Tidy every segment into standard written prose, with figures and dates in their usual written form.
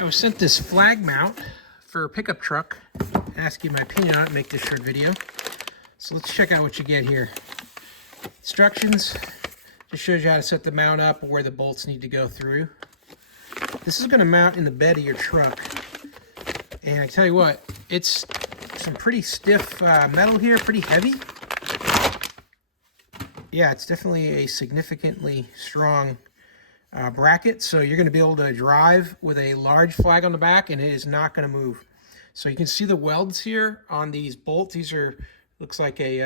I was sent this flag mount for a pickup truck. Ask you my opinion on it, make this short video. So let's check out what you get here. Instructions, just shows you how to set the mount up, where the bolts need to go through. This is going to mount in the bed of your truck. And I tell you what, it's some pretty stiff metal here, pretty heavy. Yeah, it's definitely a significantly strong bracket, so you're going to be able to drive with a large flag on the back and it is not going to move. So you can see the welds here on these bolts. These are, looks like a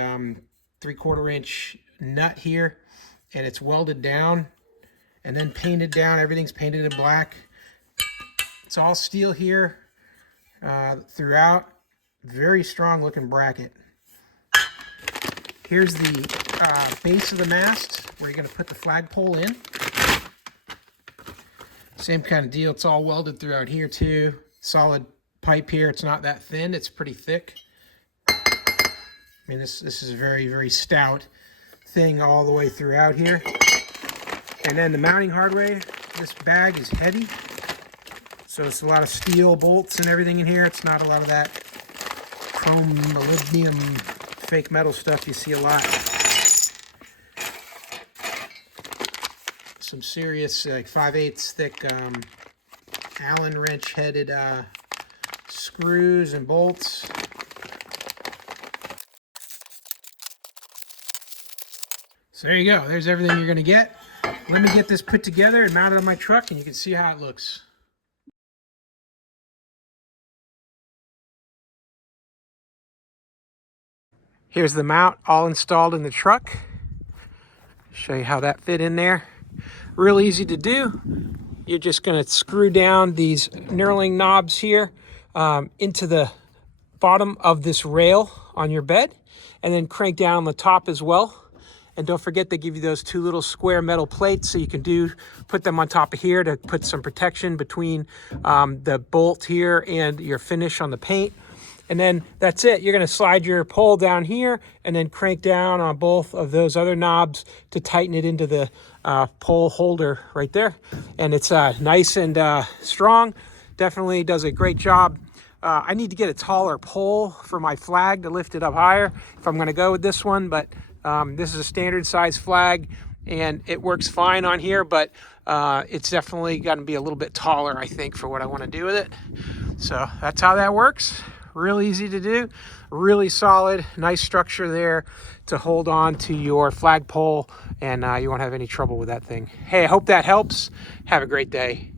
3/4 inch nut here, and it's welded down and then painted down. Everything's painted in black. It's all steel here throughout. Very strong looking bracket. Here's the base of the mast where you're going to put the flagpole in. Same kind of deal. It's all welded throughout here too. Solid pipe here. It's not that thin. It's pretty thick. I mean, this is a very, very stout thing all the way throughout here. And then the mounting hardware. This bag is heavy, so it's a lot of steel bolts and everything in here. It's not a lot of that chrome, molybdenum, fake metal stuff you see a lot. Some serious, like 5/8 thick Allen wrench headed screws and bolts. So there you go. There's everything you're going to get. Let me get this put together and mounted on my truck, and you can see how it looks. Here's the mount all installed in the truck. Show you how that fit in there. Real easy to do. You're just going to screw down these knurling knobs here into the bottom of this rail on your bed, and then crank down on the top as well. And don't forget, they give you those 2 little square metal plates, so you can put them on top of here to put some protection between the bolt here and your finish on the paint. And then that's it. You're going to slide your pole down here and then crank down on both of those other knobs to tighten it into the pole holder right there. And it's nice and strong. Definitely does a great job. I need to get a taller pole for my flag to lift it up higher if I'm going to go with this one. But this is a standard size flag and it works fine on here. But it's definitely got to be a little bit taller, I think, for what I want to do with it. So that's how that works. Real easy to do, really solid, nice structure there to hold on to your flagpole, and you won't have any trouble with that thing. Hey, I hope that helps. Have a great day.